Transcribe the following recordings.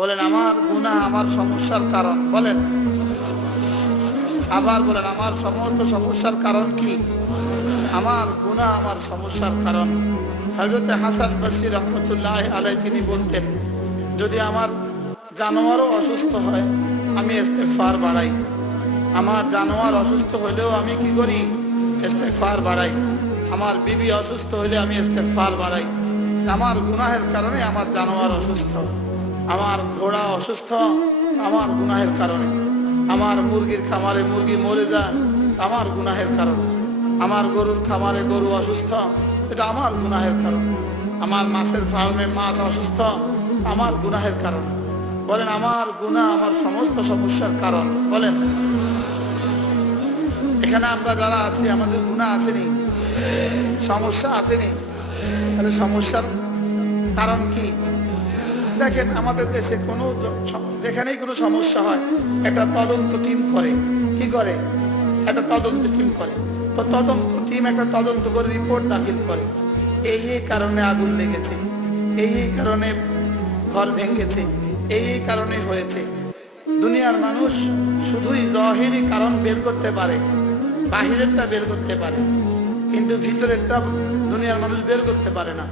বলেন আমার গুনাহ আমার সমস্যার কারণ, বলেন আবার বলেন আমার সমস্ত সমস্যার কারণ কি? আমার গুনাহ আমার সমস্যার কারণ। হযরত হাসান বসরি রহমতুল্লাহ আলাইহি তিনি বলতেন, যদি আমার জানোয়ারও অসুস্থ হয় আমি ইস্তেগফার বাড়াই। আমার জানোয়ার অসুস্থ হলেও আমি কি করি? ইস্তেগফার বাড়াই। আমার বিবি অসুস্থ হলে আমি ইস্তেগফার বাড়াই। আমার গুনাহের কারণে আমার জানোয়ার অসুস্থ, আমার ঘোড়া অসুস্থ আমার গুনাহের কারণে, আমার মুরগির খামারে মুরগি মরে যায় আমার গুনাহের কারণে, আমার গরুর খামারে গরু অসুস্থ এটা আমার গুনাহের কারণে, আমার মাছের ফার্মে মাছ অসুস্থ আমার গুনাহের কারণে। বলেন আমার গুনাহ আমার সমস্ত সমস্যার কারণ। বলেন এখানে আমরা যারা আছি আমাদের গুনাহ আসেনি, সমস্যা আসেনি, তাহলে সমস্যার কারণ কি? দেখেন আমাদের দেশে কোনো যেখানেই কোনো সমস্যা হয় একটা তদন্ত টিম করে, কি করে? একটা তদন্ত টিম করে। তো তদন্ত টিম একটা তদন্ত করে রিপোর্ট দাখিল করে, এই এই কারণে আগুন লেগেছে, এই এই কারণে ঘর ভেঙেছে, এই এই কারণে হয়েছে। দুনিয়ার মানুষ শুধুই জাহিরি কারণ বের করতে পারে, বাহিরেরটা বের করতে পারে, কিন্তু ভিতরেরটা দুনিয়ার মানুষ বের করতে পারে না।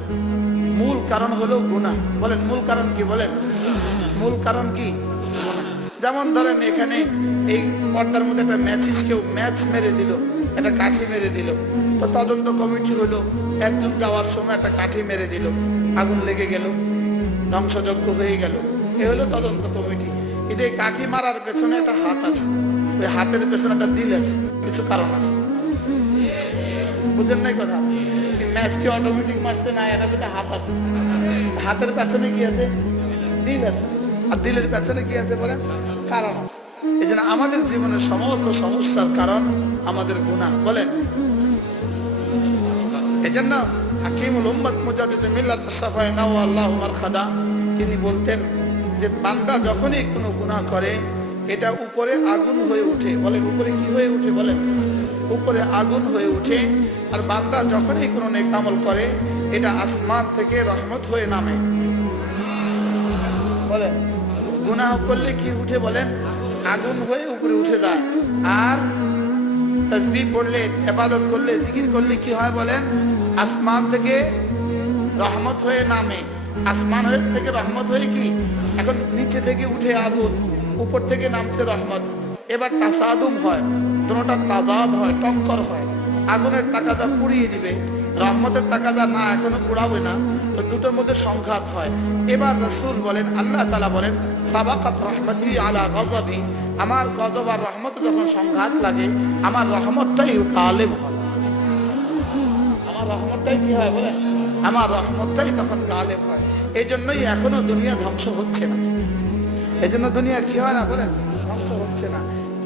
মূল কারণ হলো গুনাহ। বলেন মূল কারণ কি? বলেন মূল কারণ কি? গুনাহ। যেমন ধরেন এখানে এই পর্দার মধ্যে একটা কেউ ম্যাচ মেরে দিল, একটা কাঠি মেরে দিল, তো তদন্ত কমিটি হলো, একজন যাওয়ার সময় একটা কাঠি মেরে দিল, আগুন লেগে গেল, ধ্বংসযজ্ঞ হয়ে গেল, এ হলো তদন্ত কমিটি। কিন্তু এই কাঠি মারার পেছনে একটা হাত আছে, ওই হাতের পেছনে একটা দিল আছে, কিছু কারণ আছে। বুঝেন নাই কথা? ম্যাচ কি অটোমেটিক মারছে না, এটা পেছনে হাত আছে, হাতের পেছনে কি আছে? দিল আছে। আর দিলের পেছনে কি আছে বলেন? কারণ আছে। এই জন্য আমাদের জীবনের সমস্ত সমস্যার কারণ আমাদের গুনাহ। বলেন এই জন্য হাকিমুল উম্মত মুজাদ্দিদ মিল্লাত সাফায়ে নাওয়া আল্লাহু মারখাদা তিনি বলতেন যে বান্দা যখনই কোনো গুনাহ করে এটা উপরে আগুন হয়ে ওঠে। বলেন উপরে কি হয়ে ওঠে? বলেন উপরে আগুন হয়ে ওঠে। আর বান্দা যখনই কোনো নেক আমল করে এটা আসমান থেকে রহমত হয়ে নামে। বলেন গুনাহ করলে কি উঠে? বলেন আগুন হয়ে উপরে উঠে যায়। আর তাসবিহ পড়লে, ইবাদত করলে, জিকির করলে কি হয়? বলেন আসমান থেকে রহমত হয়ে নামে। আসমান থেকে রহমত হয়ে কি এখন নিচে থেকে উঠে আগুন, উপর থেকে নামছে রহমত। এবার তাসাদুম হয়, দুটোটা তাজাদ হয়, টক্কর হয়। আগুনের তাকাদা পুড়িয়ে দিবে, রহমতের তাকাদা না এখনো পুড়াবে না, তো দুটোর মধ্যে সংঘাত হয়। এবার রাসূল বলেন, আল্লাহ তাআলা বলেন সাবাকাত রাহমাতি আলা গযবি, আমার গজব আর রহমত যখন সংঘাত লাগে আমার রহমতটাই গালিব হয়। আমার রহমতটাই কি হয়? বলেন আমার রহমতটাই তখন গালিব হয়। এই জন্যই এখনো দুনিয়া ধ্বংস হচ্ছে না। এই জন্য দুনিয়া কি হয় না? বলেন ধ্বংস হচ্ছে না।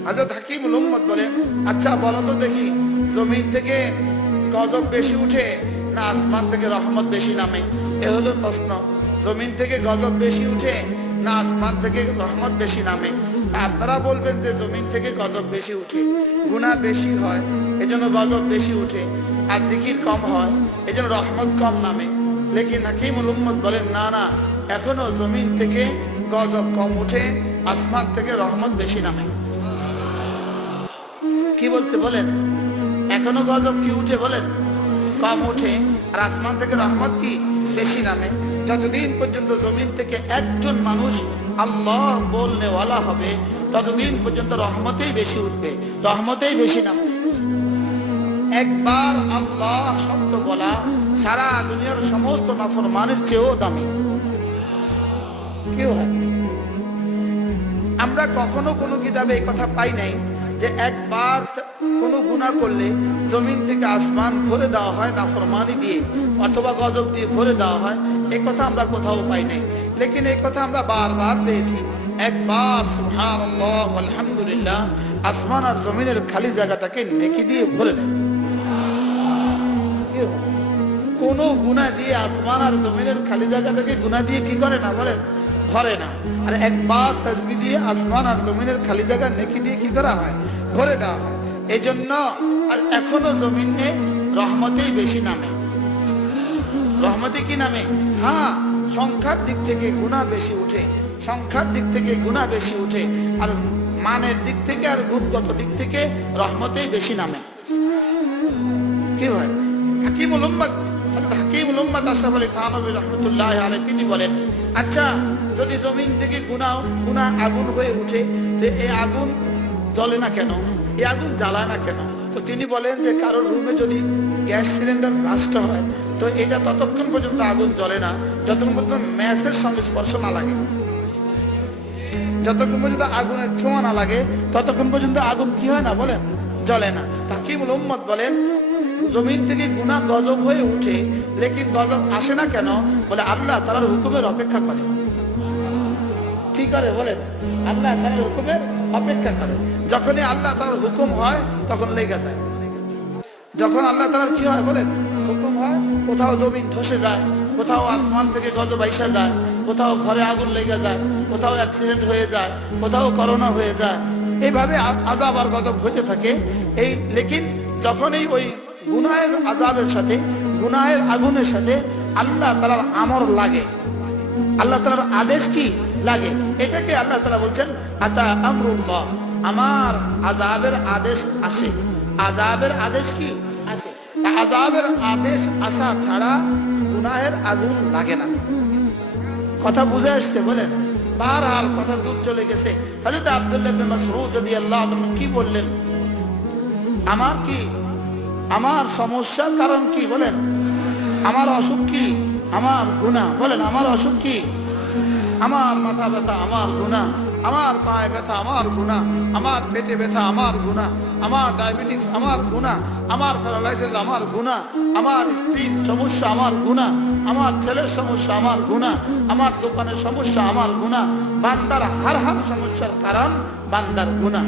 হযরত হাকিমুল উম্মত বলেন, আচ্ছা বলো তো দেখি, জমিন থেকে গজব বেশি উঠে না আসমান থেকে রহমত বেশি নামে? এ হলো প্রশ্ন। জমিন থেকে গজব বেশি উঠে না আসমান থেকে রহমত বেশি নামে? আপনারা বলবেন যে জমিন থেকে গজব বেশি উঠে, গুনাহ বেশি হয় এজন্য গজব বেশি উঠে, আর জিকির কম হয় এজন্য রহমত কম নামে। লেকিন হাকিমুল উম্মত বলেন না না, এখনো জমিন থেকে গজব কম উঠে, আসমান থেকে রহমত বেশি নামে। কি বলছে? বলেন এখনো গজব কি উঠে? বলেন কম উঠে, আর আসমান থেকে রহমত কি বেশি নামে। যতদিন পর্যন্ত জমিন থেকে একজন মানুষ আল্লাহ বলনেওয়ালা হবে ততদিন পর্যন্ত রহমতেই বেশি উঠবে, রহমতেই বেশি নামবে। একবার আল্লাহ শব্দ বলা সারা দুনিয়ার সমস্ত নাফরমানের চেয়েও দামি। কেউ হয় আমরা কখনো কোনো কিতাবে এই কথা পাই নাই যে একবার কোনো গুনাহ করলে জমিন থেকে আসমান ভরে দেওয়া হয় নাফরমানি দিয়ে অথবা গজব দিয়ে ভরে দেওয়া হয়, এই কথা আমরা কোথাও পাই নাই। লেকিন এই কথা আমরা বারবার পেয়েছি। একবার সুবহানাল্লাহ আলহামদুলিল্লাহ আসমান আর জমিনের খালি জায়গাটাকে নেকি দিয়ে ভরে দেয়। কোন গুনাহ দিয়ে আসমান আর জমিনের খালি জায়গাটাকে গুনাহ দিয়ে কি করে না? বলেন ভরে না। আর একবার তাসবিহ দিয়ে আসমান আর জমিনের খালি জায়গা নেকি দিয়ে কি করা হয়? ভরে দেওয়া হয়। এই জন্য এখনো জমিনে রহমতেই বেশি নামে। রহমতে কি নামে? হ্যাঁ, সংখ্যার দিক থেকে গুনাহ বেশি উঠে, সংখ্যার দিক থেকে গুনাহ বেশি উঠে, আর মানের দিক থেকে আর গুণগত দিক থেকে রহমতেই বেশি নামে। কি হয় হাকিমুল উম্মাত, হাকিমুল উম্মাত আশরাফ আলী থানভী রাহমাতুল্লাহ আলাইহি তিনি বলেন, আচ্ছা যদি জমিন থেকে গুনাহ আগুন হয়ে উঠে, যে এই আগুন জ্বলে না কেন, এই আগুন জ্বালায় না কেন? তো তিনি বলেন যে কারোর রুমে যদি গ্যাস সিলিন্ডার ব্লাস্ট হয়, তো এটা ততক্ষণ পর্যন্ত আগুন জ্বলে না যতক্ষণ পর্যন্ত ম্যাচের সঙ্গে স্পর্শ না লাগে, যতক্ষণ পর্যন্ত আগুনের ছোঁয়া না লাগে ততক্ষণ পর্যন্ত আগুন কি হয় না বলেন, জ্বলে না। হাকিমুল উম্মত বলেন জমিন থেকে গুনাহ গজব হয়ে উঠে, লেকিন গজব আসে না কেন? বলে আল্লাহ তাআলার হুকুমের অপেক্ষা করে। কি করে বলেন? আল্লাহ তাআলার হুকুমের অপেক্ষা করে। যখনই আল্লাহ তাআলার হুকুম হয় তখন লেগে যায়। যখন আল্লাহ তাআলার কি হয় বলেন, হুকুম হয়, কোথাও জমিন ধসে যায়, কোথাও আসমান থেকে গজব আইসা যায়, কোথাও ঘরে আগুন লেগে যায়, কোথাও অ্যাক্সিডেন্ট হয়ে যায়, কোথাও করোনা হয়ে যায়, এইভাবে আযাব আর গজব হতে থাকে। এই লেকিন যখনই ওই গুনাহের আযাবের সাথে, গুনাহের আগুনের সাথে আল্লাহ তাআলার আমর লাগে, আল্লাহ তাআলার আদেশ কি লাগে, এটাকে আল্লাহ তাআলা বলছেন আতা আমরুল্লাহ, আমার আযাবের আদেশ আসে। আযাবের আদেশ কি আসে? আযাবের আদেশ আসা ছাড়া গুনাহের আগুন লাগে না। কথা বুঝে আসছে বলেন? বারহাল কথা দূর চলে গেছে। হযরত আব্দুল্লাহ ইবনে মাসউদ রাদিয়াল্লাহু আনহু কি বললেন, আমার কি, আমার সমস্যার কারণ কি বলেন? আমার অসুখ কি? আমার গুনাহ। বলেন আমার অসুখ কি? আমার মাথা ব্যথা আমার গুনাহ, আমার পায়ে ব্যথা আমার গুনাহ, আমার পেটে ব্যথা আমার গুনাহ, আমার ডায়াবেটিস আমার গুনাহ, আমার প্যারালাইসিস আমার গুনাহ, আমার স্ত্রীর সমস্যা আমার গুনাহ, আমার ছেলের সমস্যা আমার গুনাহ, আমার দোকানের সমস্যা আমার গুনাহ। বান্দার হার সমস্যার কারণ বান্দার গুনাহ।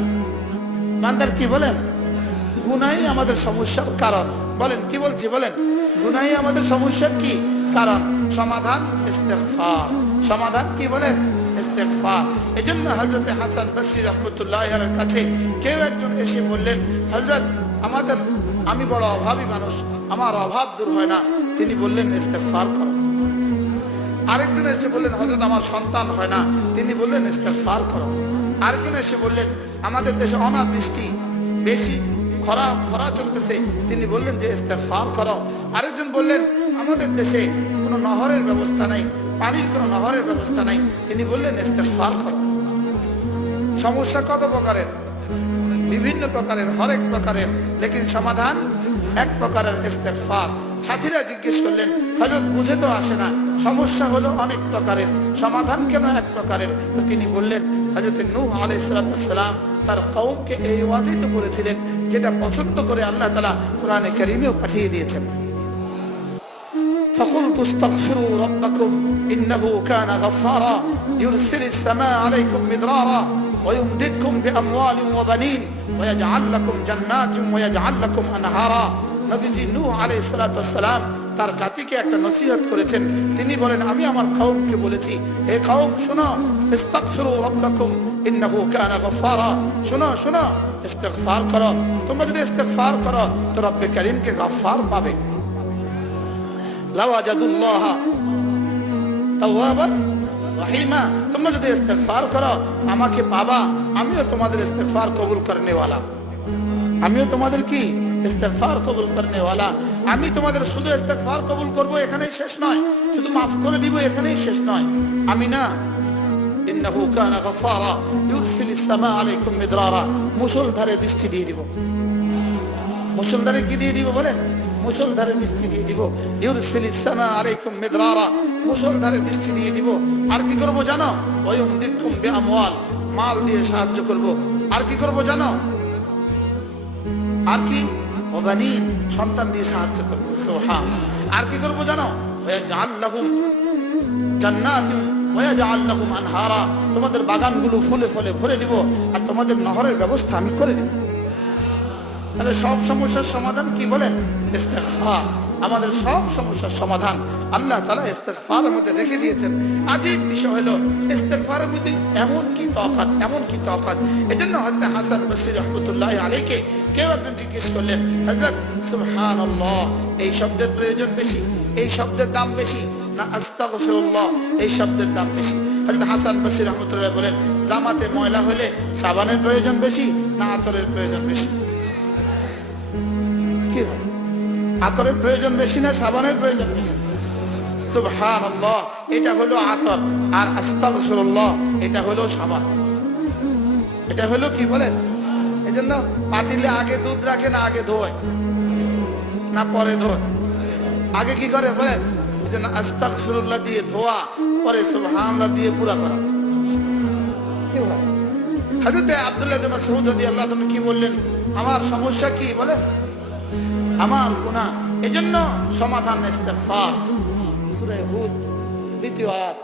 বান্দার কি বলেন? গুনাহই আমাদের সমস্যার কারণ। বলেন কি বলছি বলেন? গুনাহই আমাদের সমস্যার কি কারণ? সমাধান ইস্তেগফার। সমাধান কি বলেন? ইস্তেগফার। এজন্য হযরত হাসান বসরি রাহমাতুল্লাহি আলাইহির কাছে কেউ একজন এসে বললেন, হযরত আমি বড় অভাবী মানুষ, আমার অভাব দূর হয় না। তিনি বললেন ইস্তেগফার করো। আরেকজন এসে বললেন, হযরত আমার সন্তান হয় না। তিনি বললেন ইস্তেগফার করো। আরেকজন এসে বললেন, আমাদের দেশে অনাবৃষ্টি বেশি, খরা চলতেছে। তিনি বললেন যে ইস্তেগফার করো। আরেকজন বললেন, আমাদের দেশে কোনো নহরের ব্যবস্থা নাই, পানির কোনো নহরের ব্যবস্থা নাই। তিনি বললেন ইস্তেগফার করো। সমস্যা কত প্রকারের? বিভিন্ন প্রকারের, হরেক প্রকারের, লেকিন সমাধান এক প্রকারের, ইস্তেগফার। সাথীরা জিজ্ঞেস করলেন, হযরত বুঝে তো আসে না, সমস্যা হলো অনেক প্রকারের, সমাধান কেন এক প্রকারের? তো তিনি বললেন, হযরত নূহ আলাইহিস সালাম তার কওমকে এই ওয়াজিত করেছিলেন, যেটা পছন্দ করে আল্লাহ তাআলা কোরআনে কারীমেও পাঠিয়ে দিয়েছেন। فقلت استغفروا ربكم إنه كان غفارا يرسل السماء عليكم مدرارا ويمددكم بأموال وبنين ويجعل لكم جنات ويجعل لكم أنهارا। নবীজি নূহ আলাইহিস সালাম তার জাতিকে একটা নসিহত করেছেন। তিনি বলেন, আমি আমার কওমকে বলেছি, হে কওম শোনো, ইস্তাগফিরু রাব্বাকুম ইন্নাহু কানা গফফারা। শোনো শোনো, ইস্তিগফার করো। তোমরা যদি ইস্তিগফার করো তো রব্বে কারীমকে গফফার পাবে। লাওয়াজাদুল্লাহ তাওয়াবান রহিমা। তোমরা যদি ইস্তিগফার করো আমাকে পাবা, আমিও তোমাদের ইস্তিগফার কবুল করনে ওয়ালা। আমিও তোমাদের কি ইস্তিগফার কবুল করনে ওয়ালা। আমি তোমাদের শুধু ইস্তিগফার কবুল করব এখানেই শেষ নয়, শুধু মাফ করে দিব এখানেই শেষ নয়। আমি না, ইন্নাহু কানা গফফারা ইউরসিলিস সামা আলাইকুম মিদরারা। মুষলধারে বৃষ্টি দিয়ে দিব। মুষলধারে কি দিয়ে দিব বলেন? মুষলধারে বৃষ্টি দিয়ে দিব। ইউরসিলিস সামা আলাইকুম মিদরারা, মুষলধারে বৃষ্টি দিয়ে দিব। আর কি করব জানো? ওয়ায়ুমদিদকুম বিআমওয়াল, মাল দিয়ে সাহায্য করব। আর কি করব জানো? আর কি? ওয়াবানিন, সন্তান দিয়ে সাহায্য করব। সুবহান। আর কি করব জানো? ওয়াজআল লাহুম জান্নাতিন ওয়াজআল লাহুম আনহারা। তোমাদের বাগানগুলো ফুলে ফলে ভরে দিব, আর তোমাদের নহরের ব্যবস্থা আমি করে দেব। তাহলে সব সমস্যার সমাধান কি বলেন? ইস্তিগফার। আমাদের সব সমস্যার সমাধান আল্লাহ তাআলা ইস্তিগফারের মধ্যে রেখে দিয়েছেন। আজীব বিষয় হলো ইস্তিগফারের মধ্যে এমন কি তাকাত, এমন কি তাকাত। এজন্য হযরত হাসান বসরি রাহমাতুল্লাহি আলাইহি কেউ একজন জিজ্ঞেস করলেন, হযরত সুবহানাল্লাহ এই শব্দের প্রয়োজন বেশি, এই শব্দের দাম বেশি, না আস্তাগফিরুল্লাহ এই শব্দের দাম বেশি? হযরত হাসান বসরি রাহমাতুল্লাহ বলেন, জামাতে ময়লা হলে সাবানের প্রয়োজন বেশি না আতরের প্রয়োজন বেশি? কি হয়, আতরের প্রয়োজন বেশি না সাবানের প্রয়োজন বেশি? সুবহানাল্লাহ, এটা হলো আতর, আর আস্তাগফিরুল্লাহ এটা হলো সাবান। এটা হলো কি বলেন? এই জন্য পাতিলে আগে দুধ রাখে না আগে ধোয় না পরে ধোয়? আগে কি করে বলেন? আস্তাগফিরুল্লাহ দিয়ে ধোয়া, পরে সুবহানাল্লাহ দিয়ে পুরা করা। কি হয়? হযরত আব্দুল্লাহ ইবনে মাসউদ রাদিয়াল্লাহু আনহু কি বললেন? আমার সমস্যা কি বলেন? আমার গুনাহ, এজন্য সমাধান ইস্তিগফার। সূরা হুদ 2 আয়াত,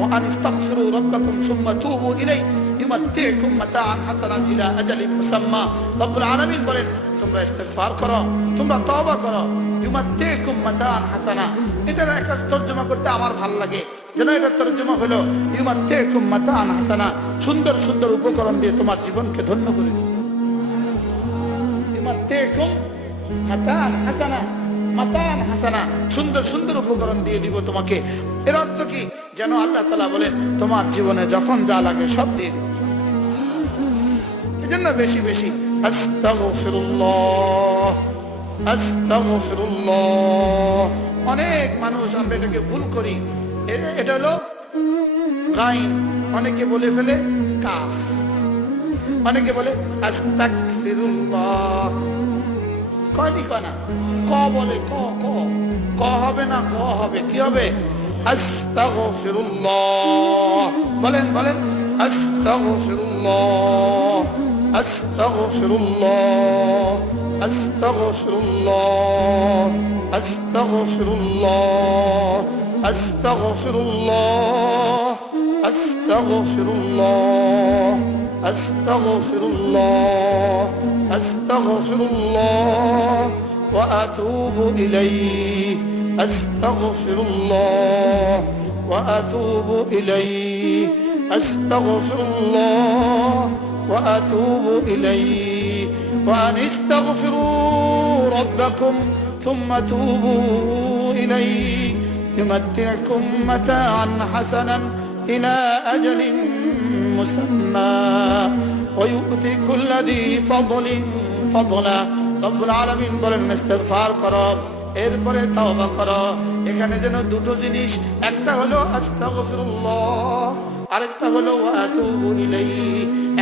ওয়ান ইস্তাগফিরু রাব্বাকুম সুম্মা তুবু ইলাইহি ইউমাত্তিউকুম মাতাআন হাসানান ইলা আজালিন মুসাম্মা। রব্বুল আলামিন বলেন, তোমরা ইস্তিগফার করো, তোমরা তওবা করো, ইউমাত্তিউকুম মাতাআন হাসানা। এটার একটা তরজমা করতে আমার ভালো লাগে, যেন এটা তরজমা হলো ইউমাত্তিউকুম মাতাআন হাসানা, সুন্দর সুন্দর উপকরণ দিয়ে তোমার জীবনকে ধন্য করে দিবে। ইউমাত্তিউকুম মাতাআন হাসানা, মাতাআন হাসানা, সুন্দর সুন্দর উপকরণ দিয়ে দিব তোমাকে। এর অর্থ কি? যেন আল্লাহ তাআলা বলেন, তোমার জীবনে যখন যা লাগে সব দিয়ে দিব। এজন্য বেশি বেশি আস্তাগফিরুল্লাহ, আস্তাগফিরুল্লাহ। অনেক মানুষ আমরা এটাকে ভুল করি। এটা হলো গাইন, অনেকে বলে ফেলে কাফ, অনেকে বলে আস্তাগফিরুল্লাহ। কয়নি কয় না, ক বলে, ক ক ক হবে না, ক হবে। কি হবে? আস্তাগফিরুল্লাহ। বলেন বলেন, আস্তাগফিরুল্লাহ, আস্তাগফিরুল্লাহ, আস্তাগফিরুল্লাহ, আস্তাগফিরুল্লাহ, আস্তাগফিরুল্লাহ, আস্তাগফিরুল্লাহ, আস্তাগফিরুল্লাহ, আস্তাগফিরুল্লাহ ওয়া আতুবু ইলাইহি, আস্তাগফিরুল্লাহ ওয়া আতুবু ইলাইহি, আস্তাগফিরুল্লাহ ওয়া আতুবু ইলাইহি। وأن استغفروا ربكم ثم توبوا إليه يمتعكم متاعا حسنا إلى أجل مسمى ويؤتي كل ذي فضل فضلا। রব্বুল আলামিন বলেন, ইস্তিগফার করো, এরপরে তওবা করো। এখানে যেন দুটো জিনিস, একটা হলো আস্তাগফিরুল্লাহ, আরেকটা হলো ওয়া আতুবু ইলাইহি।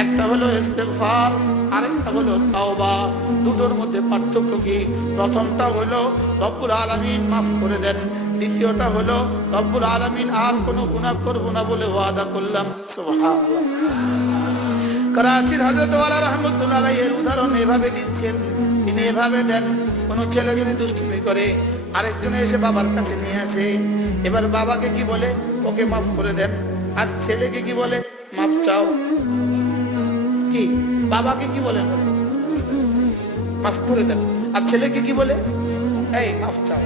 একটা হলো ইস্তিগফার, আরেকটা হলো তওবা। দুটোর মধ্যে পার্থক্য কি? প্রথমটা হলো রব্বুল আলামিন মাফ করে দেন, দ্বিতীয়টা হলো রব্বুল আলামিন আর কোনো গুনাহ করব না বলে ওয়াদা করলাম। সুবহানাল্লাহ। করাচির হযরত ওয়ালা রাহমাতুল্লাহ আলাইহির উদাহরণ এভাবে দিচ্ছেন, তিনি এভাবে দেন, কোন ছেলে যদি দুষ্টুমি করে আরেকজন এসে বাবার কাছে নিয়ে আসে, এবার বাবাকে কি বলে? ওকে মাফ করে দেন। আর ছেলেকে কি বলে? মাফ চাও। কি বাবাকে কি বলে? মাফ করে দেন। আর ছেলেকে কি বলে? এই মাফ চাও।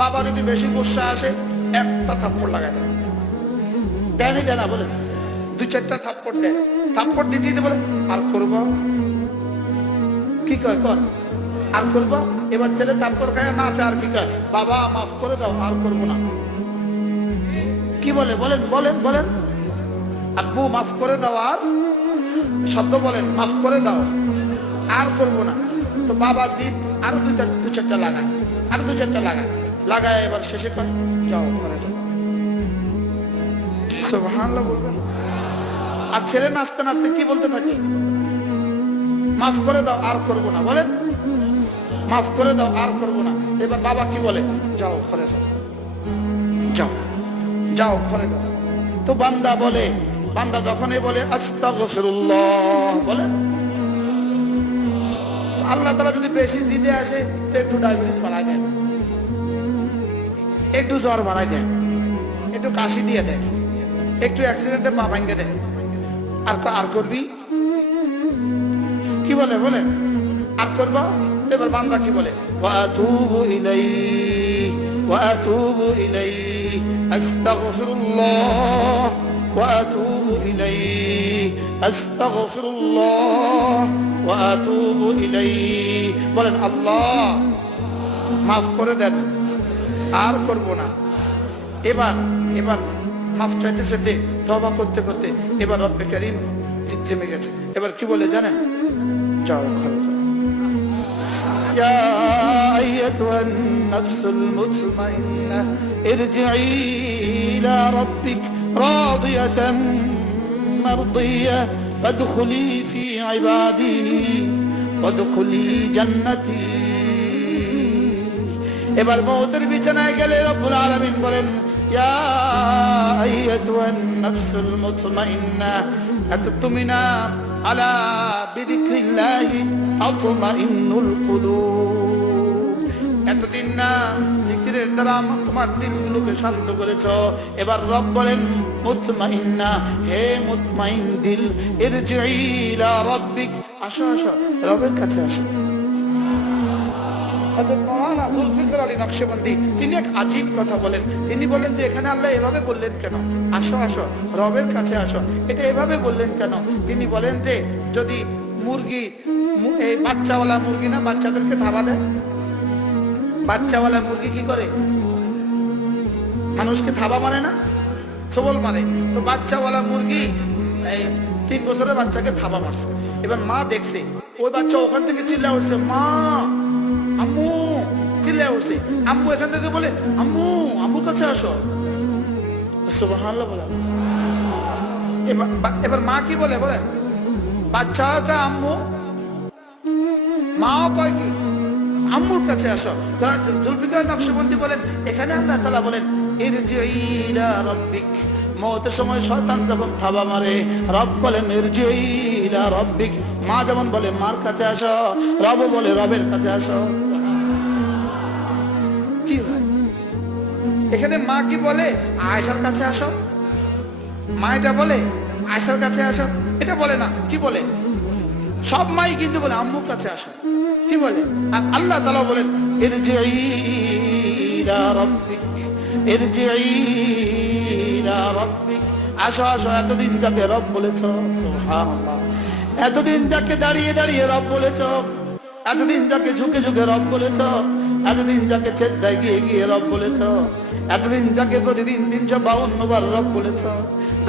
বাবা যদি বেশি গুসা আসে একটা থাপ্পড় লাগায় দেন, দেনই দেয় না, বলে 2-4টা থাপ্পড় দেয়। থাপ্পড় দিতে দিতে বলে আর করবো, কি কয় কর আর করবো। এবার ছেলে থাপ্পড় খায় না আছে, আর কি কয়? বাবা মাফ করে দাও, আর করবো না। কি বলে? বলেন বলেন বলেন। আব্বু মাফ করে দাও, আর শব্দ বলেন, মাফ করে দাও, আর করবো না। তো বাবা জিদ আরো 2-4টা লাগায়, আর 2-4টা লাগায়, লাগায় এবার শেষে কর যাও ঘরে যাও। সুবহানাল্লাহ বলবেন। আর ছেলে নাচতে নাচতে কি বলতে থাকে? মাফ করে দাও, আর করবো না। বলেন, মাফ করে দাও, আর করবো না। এবার বাবা কি বলে? যাও ঘরে যাও, যাও যাও ঘরে যাও। তো বান্দা বলে, বান্দা যখনই বলে আস্তাগফিরুল্লাহ, বলেন, আল্লাহ তাআলা যদি বেশি দিতে আসে তো একটু ডায়াবেটিস বাড়ায় দেন, একটু জ্বর বাড়ায় দেন, একটু কাশি দিয়ে দেন, একটু অ্যাক্সিডেন্টে পা ভাঙে দেন। আর তো আর করবি? কি বলে? বলেন আর করবো। এবার বান্দা কি বলে? ওয়া আতুবু ইলাইহি, ওয়া আতুবু ইলাইহি, আস্তাগফিরুল্লাহ ওয়া আতুবু ইলাইহি, আস্তাগফিরুল্লাহ ওয়া আতুবু ইলাইহি। বলেন আল্লাহ মাফ করে দেন, আর করব না। এবার এবার মাফ চাইতে চাইতে তওবা করতে করতে এবার রব্বে কারীম জিদ থেমে গেছে। এবার কি বলে জানেন? যাও ঘরে যাও। ইয়া আইয়াতুহান নাফসুল মুতমাইন্নাহ ইরজিই ইলা রাব্বিক রাদিয়াতাম মারদিয়াহ ফাদখুলি ফি ইবাদি ওয়াদখুলি জান্নাতি। এবার মওতের বিছানায় গেলে রব্বুল আলামিন বলেন, ইয়া আইয়াতুহান নাফসুল মুতমাইন্নাহ আতাতুমিনা আলা বিযিকরিল্লাহি তাতমাইন্নুল কুলুব। এতদিন না জিকিরের দ্বারা তোমার দিলগুলোকে শান্ত করেছ। এবার রব বলেন, মুতমাইন্না, হে মুতমাইন দিল, ইরজিই ইলা রাব্বিক, আসো আসো রবের কাছে আসো। হযরত মাওলানা জুলফিকার আলী নকশবন্দি তিনি এক আজীব কথা বলেন। তিনি বলেন যে এখানে আল্লাহ এভাবে বললেন কেন, আসো আসো রবের কাছে আসো, এটা এভাবে বললেন কেন? তিনি বলেন যে যদি মুরগি, এই বাচ্চাওয়ালা মুরগি না বাচ্চাদেরকে থাবা দেয়, বাচ্চাওয়ালা মুরগি কি করে? মানুষকে থাবা মারে না, সবল মারে। তো বাচ্চাওয়ালা মুরগি এই 3 বছরের বাচ্চাকে থাবা মারছে। এবার মা দেখছে ওই বাচ্চা ওখান থেকে চিল্লায় উঠছে, মা, আম্মু, চিল্লায় উঠছে। আম্মু এখান থেকে বলে, আম্মু, আম্মুর কাছে আসো। সুবহানাল্লাহ বলে। এবার মা কি বলে বলেন? বাচ্চাটা আম্মু, মাও কয় কি আম্মুর কাছে আসো। জুলফিকার নকশবন্দি বলেন এখানে আল্লাহ তাআলা বলেন, ইরজিই ইলা রাব্বিক। মওতের সময় শয়তান যখন থাবা মারে, রব বলেন ইরজিই ইলা রাব্বিক। মা যেমন বলে মার কাছে আসো, রব বলে রবের কাছে আসো। কি হয় এখানে? মা কি বলে? আয়েশার কাছে আসো। মা এটা বলে আয়েশার কাছে আসো, এটা বলে না। কি বলে? সব মাই কিন্তু বলে আম্মুর কাছে আসো। কি বলে? আর আল্লাহ তাআলা বলেন ইরজিই ইলা রাব্বিক, ইরজিই ইলা রাব্বিক, আসো আসো। এতদিন যাকে রব বলেছো, সুবহানাল্লাহ, এতদিন যাকে দাঁড়িয়ে দাঁড়িয়ে রব বলেছো, এতদিন যাকে ঝুঁকে ঝুঁকে রব বলেছো, এতদিন যাকে সেজদায় গিয়ে গিয়ে রব বলেছো, এতদিন যাকে প্রতিদিন 352 বার রব বলেছো,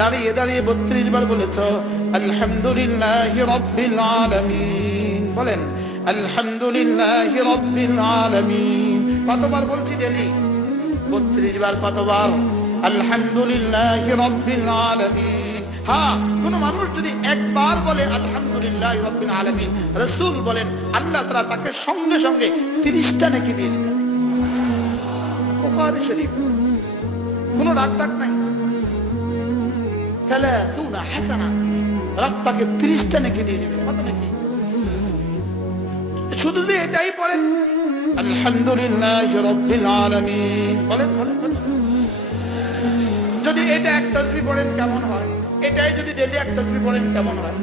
দাঁড়িয়ে দাঁড়িয়ে 32 বার বলেছো আলহামদুলিল্লাহি রাব্বিল আলামিন। বলেন আলহামদুলিল্লাহি রাব্বিল আলামিন। কতবার বলছি ডেলি? 32 বার। কতবার? আলহামদুলিল্লাহি রাব্বিল আলামিন। হ্যাঁ, কোন মানুষ যদি একবার বলে আলহামদুলিল্লাহি রাব্বিল আলামিন, রাসূল বলেন আল্লাহ তাআলা তাকে সঙ্গে সঙ্গে 30টা নেকি দিয়ে দিবেন। বুখারী শরীফ। কোন রাগ নাই। সালাতুনা হাসানা, রব তাকে 30টা নেকি দিয়ে দিবেন। কত নেকি? শুধু যে এটাই পড়েন আলহামদুলিল্লাহি রাব্বিল আলামিন, বলেন বলেন বলেন। যদি এটা এক তাসবিহ পড়েন কেমন হয়? এটাই যদি ডেইলি এক তাসবিহ পড়েন কেমন হয়?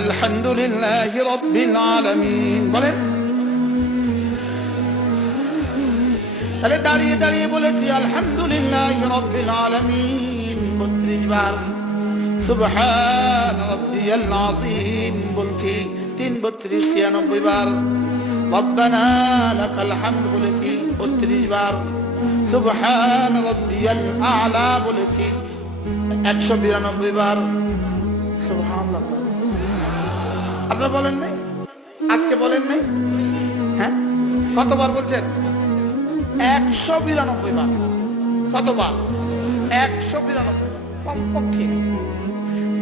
আলহামদুলিল্লাহি রাব্বিল আলামিন বলেন। তাহলে দাঁড়িয়ে দাঁড়িয়ে বলেছি আলহামদুলিল্লাহি রাব্বিল আলামিন 32 বার। সুবহান রাব্বিয়াল আযীম বলছি 3 32 96 বার। রব্বানা লাকাল হামদ বলেছি 32 বার। সুবহান রাব্বিয়াল আ'লা বলেছি 192 বার। সুবহানাল্লাহ। আপনারা বলেন নাই? আজকে বলেন নাই? হ্যাঁ, কতবার বলছেন? 192 বার। কতবার? 192 কমপক্ষে।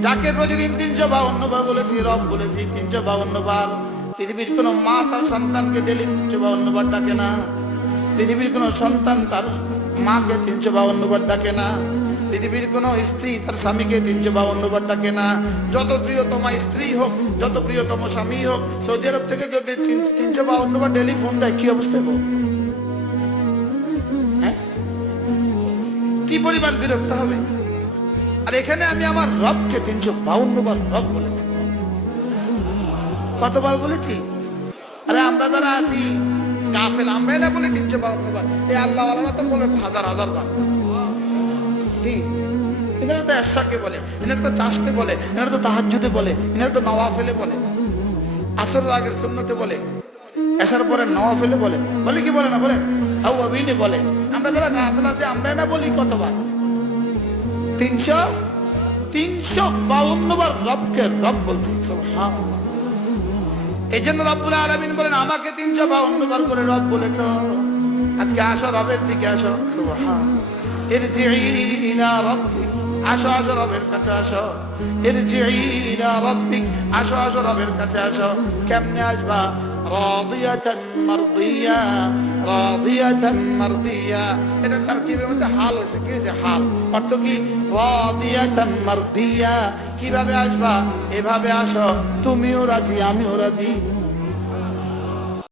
যাকে প্রতিদিন 352 বার বলেছি, রব বলেছি 352 বার। পৃথিবীর কোন মা তার সন্তানকে ডেলি 352 বার ডাকে না। পৃথিবীর কোন সন্তান তার মাকে 352 বার ডাকে না। পৃথিবীর কোন স্ত্রী তার স্বামীকে 352 বার ডাকে না। যত প্রিয়তমা স্ত্রী হোক, যত প্রিয়তম স্বামী হোক, সৌদি আরব থেকে যদি 352 বার ডেলি ফোন দেয়, কি অবস্থা হবে? কি পরিমাণ বিরক্ত হবে? আর এখানে আমি আমার রবকে 352 বার রব বলেছি। কতবার বলেছি? আরে আমরা যারা আছি কাফের, আমরা না বলে 352 বার। এই আল্লাহ ওয়ালা তো বলে হাজার হাজার বার। কি এনারা তো এশাকে বলে, এনারা তো চাষতে বলে, এনারা তো তাহাজ্জুদে বলে, এনারা তো নওয়াফেলে বলে, আসরের আগের সুন্নতে বলে, এশার পরে নওয়াফেলে বলে। বলে কি বলে না? বলে আউয়াবিনে বলে। আমরা যারা গাফেল আছে আমরা না বলি কতবার? 352 বার রবকে রব বলছি। সুবহানাল্লাহ। এই জন্য রব্বুল আলামিন বলেন আমাকে 352 বার করে রব বলেছ। আজকে আসো রবের দিকে আসো। সুবহানাল্লাহ। ইরজিই ইলা রাব্বিক, আসো আসো রবের কাছে আসো। ইরজিই ইলা রাব্বিক, আসো আসো রবের কাছে আসো। কেমনে আসবা? রাদিয়াতান মারদিয়া, রাদিয়াতান মারদিয়া। এটা তারকিবের মধ্যে হাল হয়েছে। কি হয়েছে? হাল। অর্থ কি? রাদিয়াতান মারদিয়া। কিভাবে আসবা? এভাবে আসো, তুমিও রাজি আমিও রাজি।